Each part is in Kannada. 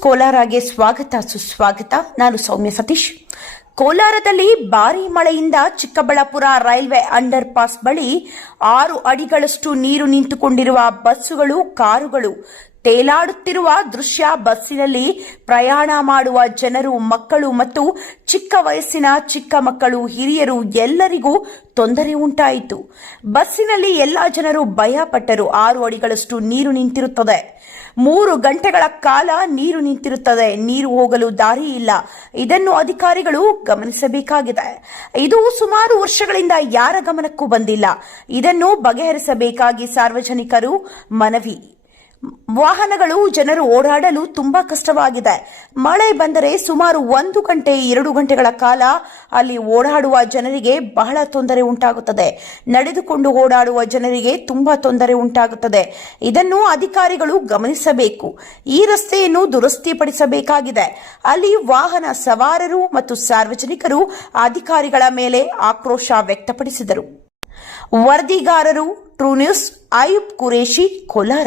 ಕೋಲಾರಗೆ ಸ್ವಾಗತ, ಸುಸ್ವಾಗತ. ನಾನು ಸೌಮ್ಯ ಸತೀಶ್. ಕೋಲಾರದಲ್ಲಿ ಭಾರಿ ಮಳೆಯಿಂದ ಚಿಕ್ಕಬಳ್ಳಾಪುರ ರೈಲ್ವೆ ಅಂಡರ್ ಪಾಸ್ ಬಳಿ ಆರು ಅಡಿಗಳಷ್ಟು ನೀರು ನಿಂತುಕೊಂಡಿರುವ ಬಸ್ಸುಗಳು, ಕಾರುಗಳು ತೇಲಾಡುತ್ತಿರುವ ದೃಶ್ಯ ಬಸ್ಸಿನಲ್ಲಿ ಪ್ರಯಾಣ ಮಾಡುವ ಜನರು, ಮಕ್ಕಳು ಮತ್ತು ಚಿಕ್ಕ ವಯಸ್ಸಿನ ಚಿಕ್ಕ ಮಕ್ಕಳು, ಹಿರಿಯರು ಎಲ್ಲರಿಗೂ ತೊಂದರೆ ಉಂಟಾಯಿತು. ಬಸ್ಸಿನಲ್ಲಿ ಎಲ್ಲಾ ಜನರು ಭಯಪಟ್ಟರು. ಆರು ಅಡಿಗಳಷ್ಟು ನೀರು ನಿಂತಿರುತ್ತದೆ. ಮೂರು ಗಂಟೆಗಳ ಕಾಲ ನೀರು ನಿಂತಿರುತ್ತದೆ. ನೀರು ಹೋಗಲು ದಾರಿ ಇಲ್ಲ. ಇದನ್ನು ಅಧಿಕಾರಿಗಳು ಗಮನಿಸಬೇಕಾಗಿದೆ. ಇದು ಸುಮಾರು ವರ್ಷಗಳಿಂದ ಯಾರ ಗಮನಕ್ಕೂ ಬಂದಿಲ್ಲ. ಇದನ್ನು ಬಗೆಹರಿಸಬೇಕಾಗಿ ಸಾರ್ವಜನಿಕರು ಮನವಿ ವಾಹನಗಳು ಜನರು ಓಡಾಡಲು ತುಂಬಾ ಕಷ್ಟವಾಗಿದೆ. ಮಳೆ ಬಂದರೆ ಸುಮಾರು ಒಂದು ಗಂಟೆ, ಎರಡು ಗಂಟೆಗಳ ಕಾಲ ಅಲ್ಲಿ ಓಡಾಡುವ ಜನರಿಗೆ ಬಹಳ ತೊಂದರೆ ಉಂಟಾಗುತ್ತದೆ. ನಡೆದುಕೊಂಡು ಓಡಾಡುವ ಜನರಿಗೆ ತುಂಬಾ ತೊಂದರೆ ಉಂಟಾಗುತ್ತದೆ. ಇದನ್ನು ಅಧಿಕಾರಿಗಳು ಗಮನಿಸಬೇಕು. ಈ ರಸ್ತೆಯನ್ನು ದುರಸ್ತಿಪಡಿಸಬೇಕಾಗಿದೆ. ಅಲ್ಲಿ ವಾಹನ ಸವಾರರು ಮತ್ತು ಸಾರ್ವಜನಿಕರು ಅಧಿಕಾರಿಗಳ ಮೇಲೆ ಆಕ್ರೋಶ ವ್ಯಕ್ತಪಡಿಸಿದರು. ವರದಿಗಾರರು ಟ್ರೂ ನ್ಯೂಸ್ ಆಯುಬ್ ಕುರೇಶಿ, ಕೋಲಾರ.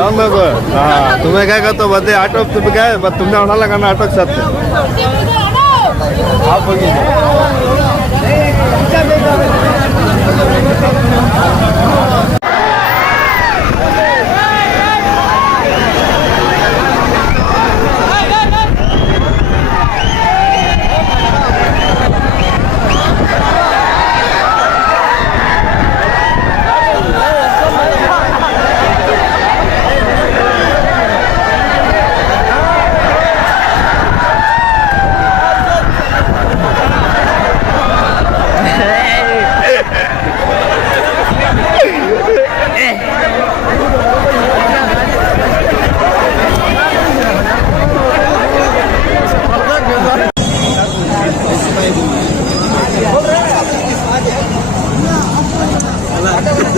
हा तुम्ही बदे ऑटो तुम्ही काय तुमच्या साथ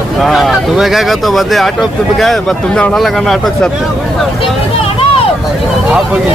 हाँ, तुम्हें क्या कहते तो बदे ऑटो तुम्हें क्या तुमने होना लगाना ऑटो के साथ। आप बोलिए।